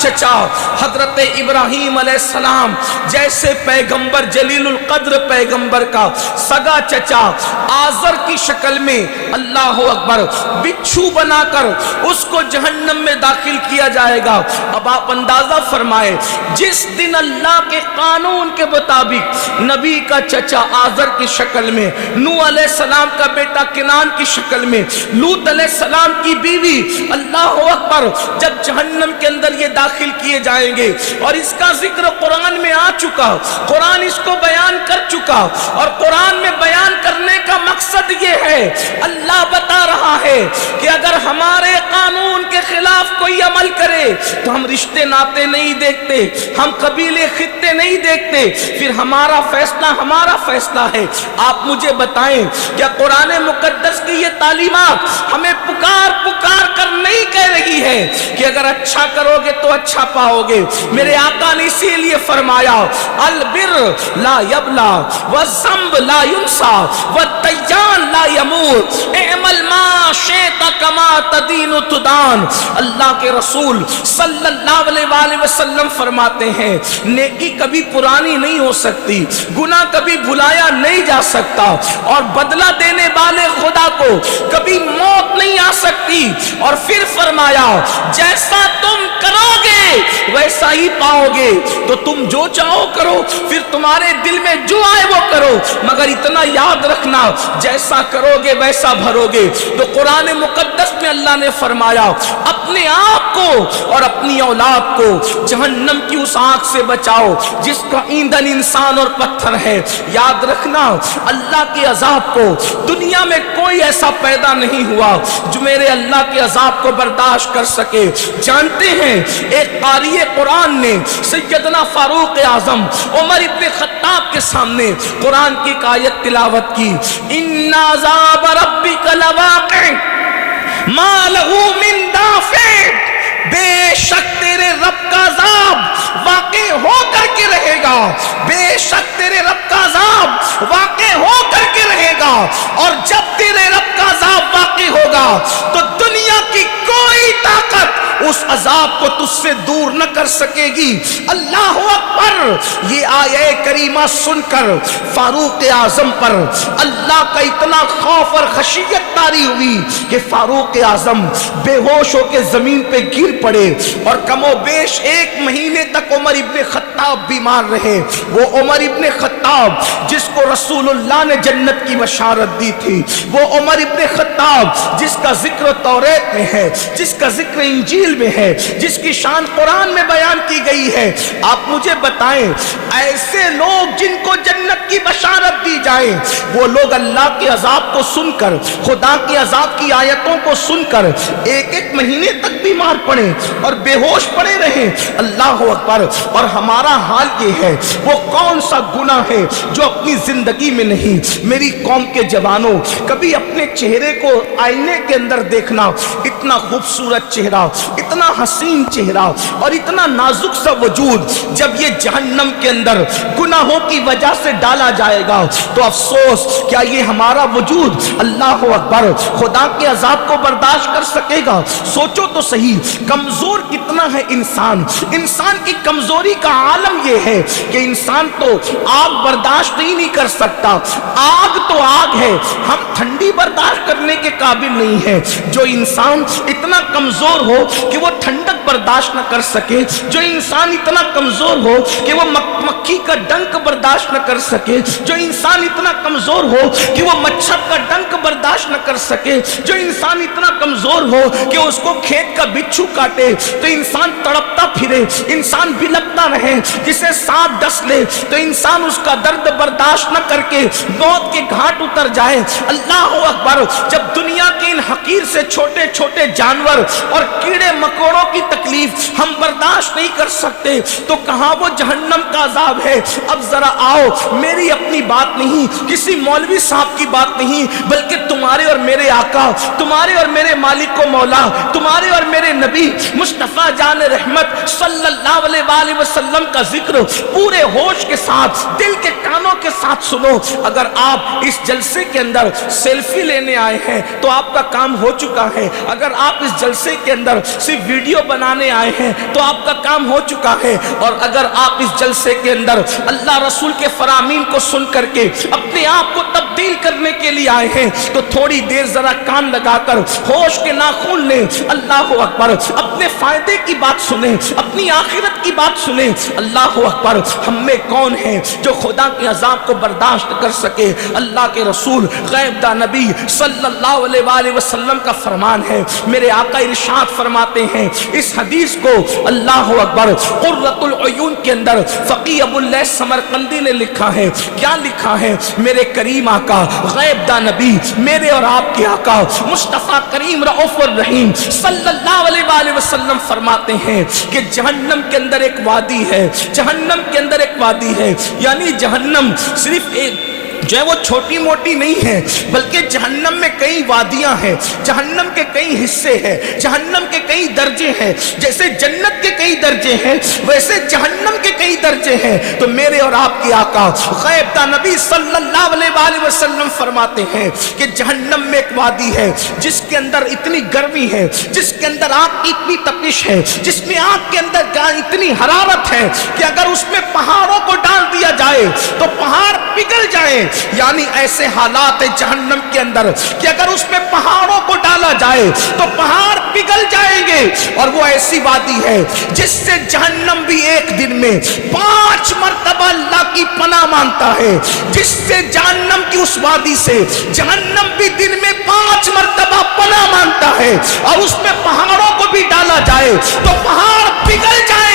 چچا حضرت ابراہیم علیہ السلام جیسے پیغمبر جلیل القدر پیغمبر کا سگا چچا آزر کی شکل میں اللہ اکبر بچھو بنا کر اس کو جہنم میں داخل کیا جائے گا۔ اب آپ اندازہ فرمائے جس دن اللہ کے قانون کے مطابق نبی کا چچا آزر کی شکل میں، نوح علیہ السلام کا بیٹا کنان کی شکل میں، لوط علیہ السلام کی بیوی اللہ اکبر جب جہنم کے اندر یہ داخل کیے جائیں گے، اور اس کا ذکر قرآن میں آ چکا، قرآن اس کو بیان کر چکا، اور قرآن میں بیان کرنے کا مقصد یہ ہے، اللہ بتا رہا ہے کہ اگر ہمارے قانون کے خلاف کوئی عمل کرے تو ہم رشتے ناتے نہیں دیکھتے، ہم قبیلے خطے نہیں دیکھتے، پھر ہمارا فیصلہ ہے۔ آپ مجھے بتائیں کیا قرآن مقدس کی یہ تعلیمات ہمیں پکار کر نہیں کہہ رہی ہے کہ اگر اچھا کرو گے تو اچھا پاؤ گے؟ میرے آقا نے اسی لیے فرمایا البر لا یبلا والذنب لا ینسا والدیان لا یموت اعمل ما شئت کما تدین تدان۔ اللہ کے رسول صلی اللہ علیہ وآلہ وسلم فرماتے ہیں نیکی کبھی پرانی نہیں ہو سکتی، گناہ کبھی بھلایا نہیں جا سکتا، اور بدلہ دینے والے خدا کو کبھی موت نہیں آ سکتی۔ اور پھر فرمایا جیسا تم کرو گے ویسا ہی پاؤ گے، تو تم جو چاہو کرو، پھر تمہارے دل میں جو آئے وہ کرو، مگر اتنا یاد رکھنا جیسا کرو گے ویسا بھرو گے۔ تو قرآن مقدس میں اللہ نے فرمایا اپنے آپ کو اور اپنی اولاد کو جہنم کی اس آگ سے بچاؤ جس کا ایندھن انسان اور پتھر ہے۔ یاد رکھنا اللہ کے عذاب کو دنیا میں کوئی ایسا پیدا نہیں ہوا جو میرے اللہ کے عذاب کو برداشت کر سکے۔ جانتے ہیں ایک قاری قرآن نے سیدنا فاروق اعظم عمر ابن خطاب کے سامنے قرآن کی ایک آیت تلاوت کی، ان عذاب ربک لواقع ما لہ من دافع، بے شک تیرے رب کا عذاب واقع ہو کر کے رہے گا، بے شک تیرے رب کا عذاب واقع ہو کر کے رہے گا، اور جب تیرے رب کا عذاب واقع ہوگا تو دنیا کی کوئی طاقت اس عذاب کو تجھ سے دور نہ کر سکے گی۔ اللہ اکبر۔ یہ آیہ کریمہ سن کر فاروق اعظم پر اللہ کا اتنا خوف اور خشیت طاری ہوئی کہ فاروق اعظم بے ہوش ہو کے زمین پہ گر پڑے، اور کم و بیش 1 مہینے تک عمر ابن خطاب بیمار رہے۔ وہ عمر ابن خطاب جس کو رسول اللہ نے جنت کی بشارت دی تھی، وہ عمر ابن خطاب جس کا ذکر توریت میں ہے، جس کا ذکر انجیل میں ہے، جس کی شان قرآن میں بیان کی گئی ہے۔ آپ مجھے بتائیں ایسے لوگ جن کو جنت کی بشارت دی جائے، وہ لوگ اللہ کے عذاب کو سن کر، خدا کے عذاب کی آیتوں کو سن کر 1 مہینے تک بیمار پڑے اور بے ہوش پڑے رہے۔ اللہ اکبر۔ اور ہمارا حال یہ ہے، وہ کون سا گناہ ہے جو اپنی زندگی میں نہیں؟ میری قوم کے جوانوں، کبھی اپنے چہرے کو آئینے کے اندر دیکھنا، اتنا خوبصورت چہرہ، اتنا حسین چہرہ اور اتنا نازک سا وجود جب یہ جہنم کے اندر گناہوں کی وجہ سے ڈالا جائے گا تو افسوس، کیا یہ ہمارا وجود اللہ اکبر خدا کے عذاب کو برداشت کر سکے گا؟ سوچو تو صحیح، کمزور کتنا ہے انسان کی کمزوری کا عالم یہ ہے کہ انسان تو آگ برداشت ہی نہیں کر سکتا۔ آگ تو آگ ہے، ہم ٹھنڈی برداشت کرنے کے قابل نہیں ہے۔ جو انسان اتنا کمزور ہو کہ وہ ٹھنڈک برداشت نہ کر سکے، جو انسان اتنا کمزور ہو کہ وہ مکھی کا ڈنک برداشت نہ کر سکے، جو انسان اتنا کمزور ہو کہ وہ مچھر کا ڈنک برداشت نہ کر سکے، جو انسان اتنا کمزور ہو کہ اس کو کھیت کا بچھو کاٹے تو انسان تڑپتا پھرے، انسان بلکتا رہے، جسے سانپ ڈس لے تو انسان اس کا درد برداشت نہ کر کے موت کے گھاٹ اتر جائے۔ اللہ اکبر۔ جب دنیا کے ان حقیر سے چھوٹے چھوٹے جانور اور کیڑے مکوڑوں کی تکلیف ہم برداشت نہیں کر سکتے تو کہاں وہ جہنم کا عذاب ہے؟ اب ذرا آؤ، میری اپنی بات نہیں، کسی مولوی صاحب کی بات نہیں، بلکہ تمہارے اور میرے آقا، تمہارے اور میرے مالک و مولا، تمہارے اور میرے نبی مصطفیٰ جان رحمت صلی اللہ علیہ وآلہ وسلم کا ذکر پورے ہوش کے ساتھ، دل کے کانوں کے ساتھ سنو۔ اگر آپ اس جلسے کے اندر سیلفی لینے آئے ہیں تو آپ کا کام ہو چکا ہے. اگر آپ اس جلسے کے اندر صرف ویڈیو بنانے آئے ہیں تو آپ کا کام ہو چکا ہے, اور اگر آپ اس جلسے کے اندر اللہ رسول کے فرامین کو سن کر کے اپنے آپ کو تبدیل کرنے کے لیے آئے ہیں تو تھوڑی دیر ذرا کان لگا کر ہوش کے ناخن لیں. اللہ اکبر. اپنے فائدے کی بات سنیں, اپنی آخرت کی بات سنیں. اللہ اکبر. ہم میں کون ہے جو خدا کے عذاب کو برداشت کر سکے؟ اللہ کے رسول غیب دا نبی صلی اللہ علیہ وآلہ وسلم کا فرمان ہے. میرے آقا ارشاد فرماتے ہیں اس حدیث کو, اللہ اکبر, قرۃ العیون کے اندر فقیہ ابو اللیث سمرقندی نے لکھا ہے. کیا لکھا ہے؟ میرے کریم آقا غیب دا نبی, میرے اور آپ کے آقا مصطفیٰ کریم رؤوف الرحیم صلی اللہ علیہ وآلہ وسلم فرماتے ہیں کہ جہنم کے اندر ایک وادی ہے, جہنم کے اندر ایک وادی ہے. یعنی جہنم صرف ایک جو ہے وہ چھوٹی موٹی نہیں ہے, بلکہ جہنم میں کئی وادیاں ہیں, جہنم کے کئی حصے ہیں, جہنم کے کئی درجے ہیں. جیسے جنت کے کئی درجے ہیں ویسے جہنم کے کئی درجے ہیں. تو میرے اور آپ کے آقا غیب دا نبی صلی اللہ علیہ وآلہ وسلم فرماتے ہیں کہ جہنم میں ایک وادی ہے جس کے اندر اتنی گرمی ہے, جس کے اندر آگ کی اتنی تپش ہے, جس میں آگ کے اندر اتنی حرارت ہے کہ اگر اس میں پہاڑوں کو ڈال دیا جائے تو پہاڑ پگھل جائے. یعنی ایسے حالات ہے جہنم کے اندر کہ اگر اس میں پہاڑوں کو ڈالا جائے تو پہاڑ پگھل جائیں گے. اور وہ ایسی وادی ہے جس سے جہنم بھی ایک دن میں 5 مرتبہ اللہ کی پناہ مانگتا ہے. جس سے جہنم کی اس وادی سے جہنم بھی دن میں 5 مرتبہ پناہ مانگتا ہے. اور اس میں پہاڑوں کو بھی ڈالا جائے تو پہاڑ پگھل جائے.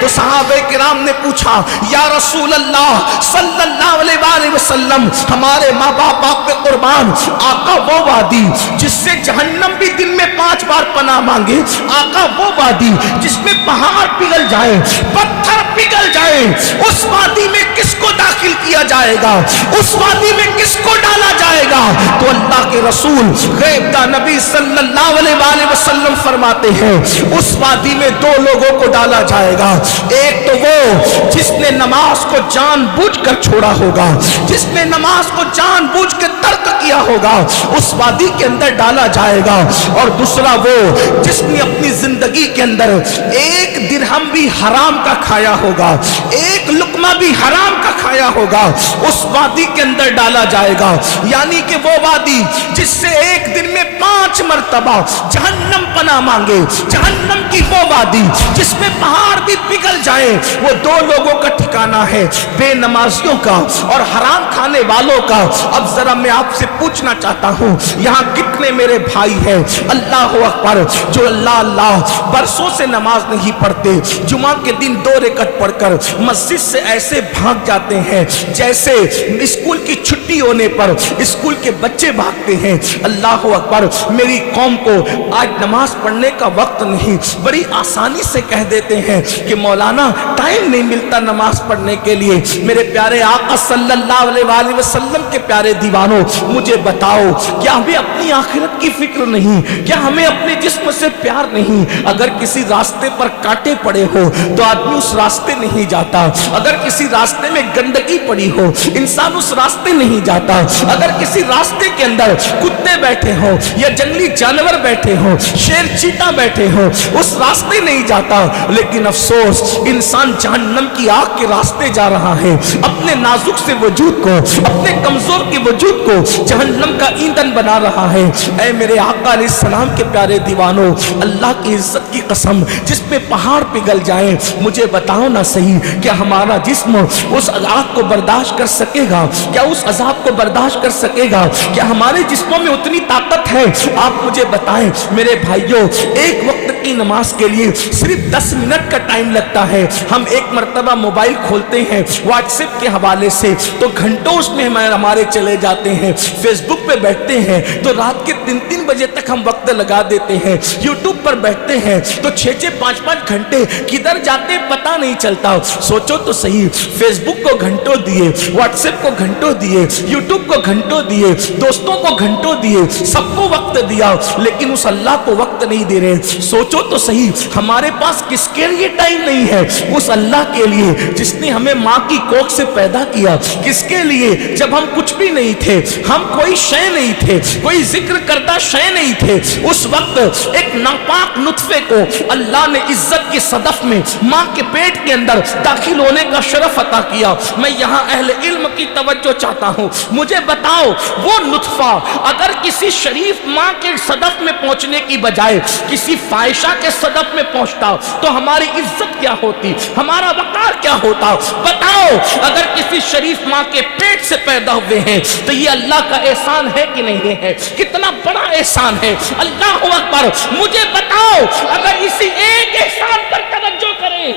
تو صحابہ کرام نے پوچھا یا رسول اللہ صلی اللہ علیہ وآلہ وسلم, ہمارے ماں باپ آپ پہ قربان, آقا وہ وادی جس سے جہنم بھی دن میں 5 بار پناہ مانگے, آقا وہ وادی جس میں پہاڑ پگھل جائے, پتھر پگھل جائے, اس وادی میں کس کو داخل کیا جائے گا, اس وادی میں کس کو ڈالا جائے گا؟ تو اللہ کے رسول غیب دا نبی صلی اللہ علیہ وآلہ وسلم فرماتے ہیں اس وادی میں 2 لوگوں کو ڈالا جائے گا. ایک تو وہ جس نے نماز کو جان بوجھ کر چھوڑا ہوگا, جس نے نماز کو جان بوجھ کے ترک کیا ہوگا, اس وادی کے اندر ڈالا جائے گا. اور دوسرا وہ جس نے اپنی زندگی کے اندر 1 درہم بھی حرام کا کھایا ہوگا, 1 لقمہ بھی حرام کا کھایا ہوگا, اس وادی کے اندر ڈالا جائے گا. یعنی کہ وہ وادی جس سے ایک دن میں 5 مرتبہ جہنم پناہ مانگے, جہنم کی وہ وادی جس میں پہاڑ بھی پگھل جائے, وہ 2 لوگوں کا ٹھکانہ ہے, بے نمازیوں کا اور حرام کھانے والوں کا. اب ذرا میں آپ سے پوچھنا چاہتا ہوں یہاں کتنے میرے بھائی ہیں اللہ اکبر جو اللہ برسوں سے نماز نہیں پڑھتے, جمعہ کے دن 2 رکعت پڑھ کر مسجد سے ایسے بھاگ جاتے ہیں جیسے اسکول کی چھٹی ہونے پر اسکول کے بچے بھاگتے ہیں. اللہ اکبر. میری قوم کو آج نماز پڑھنے کا وقت نہیں, بڑی آسانی سے کہہ دیتے ہیں کہ مولانا ٹائم نہیں ملتا نماز پڑھنے کے لیے. میرے پیارے آقا صلی اللہ علیہ وآلہ وسلم کے پیارے دیوانوں, مجھے بتاؤ کیا ہمیں اپنی آخرت کی فکر نہیں, کیا ہمیں اپنے جسم سے پیار نہیں؟ اگر کسی راستے پر کانٹے پڑے ہو تو آدمی اس راستے نہیں جاتا, اگر کسی راستے میں گندگی پڑی ہو انسان اس راستے نہیں جاتا, اگر کسی راستے کے اندر کتے بیٹھے ہوں یا جنگلی جانور بیٹھے ہوں, شیر چیتا بیٹھے ہوں, اس راستے نہیں جاتا. لیکن افسوس انسان جہنم کی آگ کے راستے جا رہا ہے, اپنے نازک سے وجود کو, اپنے کمزور کے وجود کو جہنم کا ایندھن بنا رہا ہے. اے میرے آقا علیہ السلام کے پیارے دیوانوں, اللہ کی عزت کی قسم, جس پہ پہاڑ پگھل جائیں, مجھے بتاؤ نہ صحیح کیا ہمارا جسم اس آگ کو برداشت کر سکے گا؟ کیا اس عذاب کو برداشت کر سکے گا؟ کیا ہمارے جسموں میں اتنی طاقت ہے؟ آپ مجھے بتائیں میرے بھائیوں. ایک وقت کی نماز کے لیے صرف 10 منٹ کا ٹائم لگتا ہے. ہم ایک مرتبہ موبائل کھولتے ہیں واٹس ایپ کے حوالے سے تو گھنٹوں اس میں ہمارے چلے جاتے ہیں, فیس بک پہ بیٹھتے ہیں تو رات کے 3 بجے تک ہم وقت لگا دیتے ہیں, یوٹیوب پر بیٹھتے ہیں تو 6 5 گھنٹے کدھر جاتے پتہ نہیں چلتا. سوچو تو صحیح, فیس بک کو گھنٹوں دیے, واٹس ایپ کو گھنٹوں دیے, یوٹیوب کو گھنٹوں دیے, دوستوں کو گھنٹوں دیے, سب کو وقت دیا, لیکن اس اللہ کو وقت نہیں دے رہے. سوچو تو صحیح ہمارے پاس کس کے لیے ٹائم نہیں نہیں ہے اس اللہ کے لیے جس نے ہمیں ماں کی کوکھ سے پیدا کیا. کس کے لیے؟ جب ہم کچھ بھی نہیں تھے, ہم کوئی شے نہیں تھے, کوئی ذکر کردہ شے نہیں تھے, اس وقت ایک ناپاک نطفے کو اللہ نے عزت کی صدف میں ماں کے پیٹ کے اندر داخل ہونے کا شرف عطا کیا. میں یہاں اہل علم کی توجہ چاہتا ہوں, مجھے بتاؤ وہ نطفہ اگر کسی شریف ماں کے صدف میں پہنچنے کی بجائے کسی فاحشہ کے صدف میں پہنچتا تو ہماری عزت کیا ہوتی, ہمارا وقار کیا ہوتا؟ بتاؤ اگر کسی شریف ماں کے پیٹ سے پیدا ہوئے ہیں تو یہ اللہ کا احسان ہے کہ نہیں ہے؟ کتنا بڑا احسان ہے. اللہ اکبر. مجھے بتاؤ اگر اسی ایک احسان پر توجہ کریں,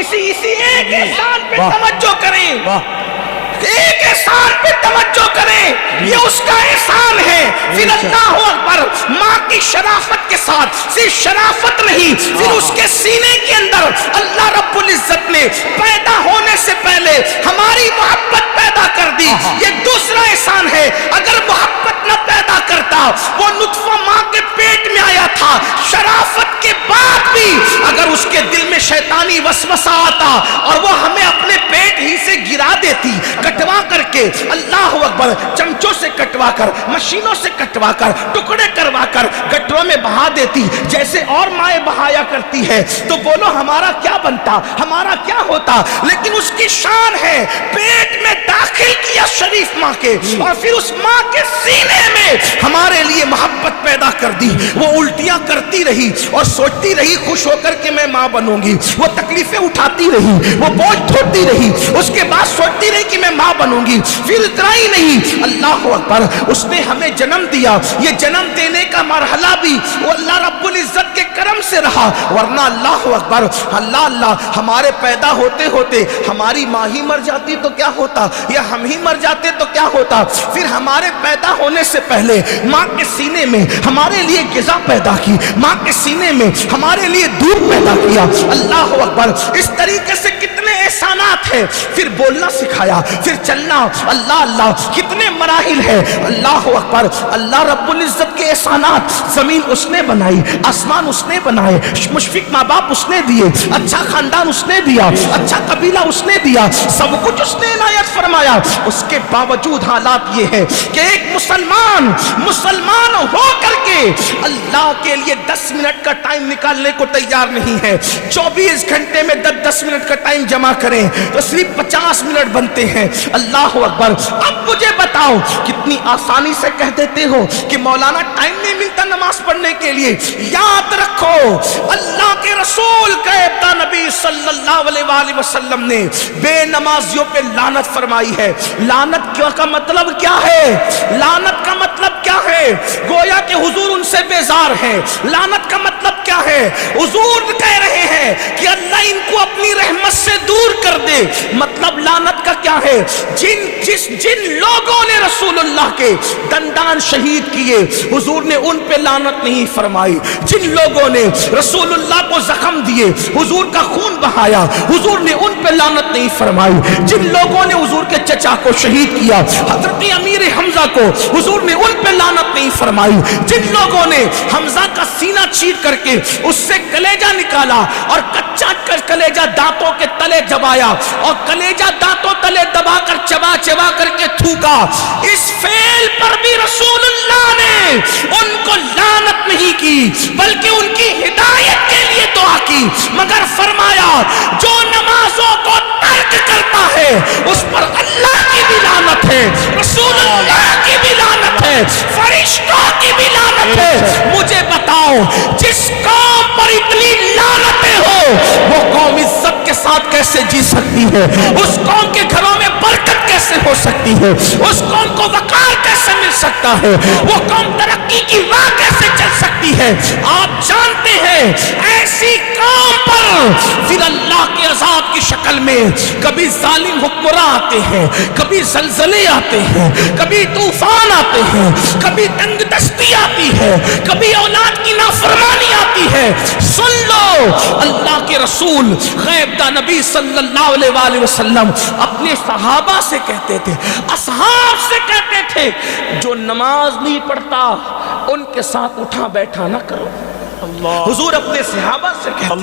اسی ایک احسان پہ توجہ کریں, ایک احسان پہ توجہ کریں, یہ اس کا احسان ہے. پھر اللہ اکبر ماں کی شرافت کے ساتھ, صرف شرافت نہیں, پھر اس کے سینے کے اندر اللہ رب العزت نے پیدا ہونے سے پہلے ہماری محبت پیدا کر دی. یہ دوسرا احسان ہے. اگر محبت نہ پیدا کرتا, وہ نطفہ ماں کے پیٹ میں آیا تھا, شرافت کے بعد بھی اگر اس کے دل میں شیطانی وسوسہ آتا اور وہ ہمیں اپنے پیٹ ہی سے گرا دیتی, کٹوا کر کے, اللہ اکبر, چمچوں سے کٹوا کر, مشینوں سے کٹوا کر, ٹکڑے کروا کر گٹروں میں بہا دیتی جیسے اور مائیں بہایا کرتی ہے, تو بولو ہمارا کیا بنتا, ہمارا کیا ہوتا؟ لیکن اس کی شان ہے پیٹ میں داخل کیا شریف ماں کے, اور پھر اس ماں کے سینے میں ہمارے لیے محبت پیدا کر دی. وہ الٹیاں کرتی رہی اور سوچتی رہی خوش ہو کر کہ میں ماں بنوں گی, وہ تکلیفیں اٹھاتی رہی, وہ بوجھ ڈھوتی رہی, اس کے بعد سوچتی رہی کہ میں ماں بنوں گی. پھر اتنا ہی نہیں, اللہ اکبر, اس نے ہمیں جنم دیا. یہ جنم دینے کا مرحلہ بھی وہ اللہ رب العزت کے کرم سے رہا, ورنہ اللہ اکبر, اللہ ہمارے پیدا ہوتے ہوتے ہماری ماں ہی مر جاتی تو کیا ہوتا, یا ہم ہی مر جاتے تو کیا ہوتا. پھر ہمارے پیدا ہونے سے پہلے ماں کے سینے میں ہمارے لیے غذا پیدا کی, ماں کے سینے میں ہمارے لیے دودھ پیدا کیا. اللہ اکبر. اس طریقے سے کتنے احسانات ہیں. پھر بولنا سکھایا, پھر چلنا, اللہ, کتنے مراحل ہے. اللہ اکبر. اللہ رب العزت کے احسانات, زمین اس نے بنائی, آسمان اس نے بنائے, مشفق ماں باپ اس نے دیے, اچھا خاندان اس نے دیا, اچھا قبیلہ اس نے دیا, سب کچھ اس نے عنایت فرمایا. اس کے باوجود حالات یہ ہے کہ ایک مسلمان ہو کر کے اللہ کے لیے 10 منٹ کا ٹائم نکالنے کو تیار نہیں ہے. 24 گھنٹے میں 10 منٹ کا ٹائم جمع کریں تو صرف 50 منٹ بنتے ہیں. اللہ اکبر. اب مجھے بتاؤ کتنی آسانی سے کہہ دیتے ہو کہ مولانا ٹائم نہیں ملتا نماز پڑھنے کے لیے. یاد رکھو اللہ کے رسول کہتا نبی صلی اللہ علیہ وآلہ وسلم نے بے نمازیوں پہ لعنت فرمائی ہے. لعنت کا مطلب کیا ہے؟ لعنت کا مطلب کیا ہے؟ گویا کہ حضور ان سے بیزار ہے. لعنت کا مطلب کیا ہے؟ حضور کہہ رہے ہیں کہ اللہ ان کو اپنی رحمت سے دور کر دے. مطلب لعنت کا کیا ہے؟ جن لوگوں نے رسول اللہ کے دندان شہید کیے حضور نے ان پہ لعنت نہیں فرمائی. جن لوگوں نے رسول اللہ کو زخم دیے, حضور کا خون بہایا, حضور نے ان پہ لعنت نہیں فرمائی. جن لوگوں نے حضور کے چچا کو شہید کیا, حضرت امیر حمزہ کو, حضور نے ان پہ لعنت نہیں فرمائی. جن لوگوں نے حمزہ کا سینہ چیر کر کے اس سے کلیجہ نکالا اور کچا کلیجہ دانتوں کے تلے دبایا اور کلیجہ دانتوں تلے دبا کر چبا کر کے تھوکا, اس فعل پر بھی رسول اللہ نے ان کو لعنت نہیں کی بلکہ ان کی ہدایت کے لیے دعا کی. مگر فرمایا جو نمازوں کو ترک کرتا ہے اس پر اللہ کی بھی لعنت ہے, رسول اللہ کی بھی لعنت ہے, فرشتوں کی بھی لعنت ہے. مجھے بتاؤ جس قوم پر اتنی لعنتیں ہو وہ قوم عزت کے ساتھ کیسے جی سکتی ہے؟ اس قوم کے گھروں میں برکت کیسے ہو سکتی ہے؟ اس قوم کو وقار کیسے مل سکتا ہے؟ وہ قوم ترقی کی راہ کیسے چل سکتی ہے؟ آپ جانتے ہیں ایسی قوم پر پھر اللہ کے عذاب کی شکل میں کبھی ظالم حکمراں آتے ہیں, کبھی زلزلے آتے ہیں, کبھی طوفان آتے ہیں, کبھی تنگ دستی آتی ہے, کبھی اولاد کی نافرمانی آتی ہے. سن لو اللہ کے رسول غیب داں نبی صلی اللہ علیہ وآلہ وسلم اپنے صحابہ سے کہتے تھے, اصحاب سے کہتے تھے, جو نماز نہیں پڑھتا ان کے ساتھ اٹھا بیٹھا نہ کرو. حضور اپنے صحابہ سے کہتے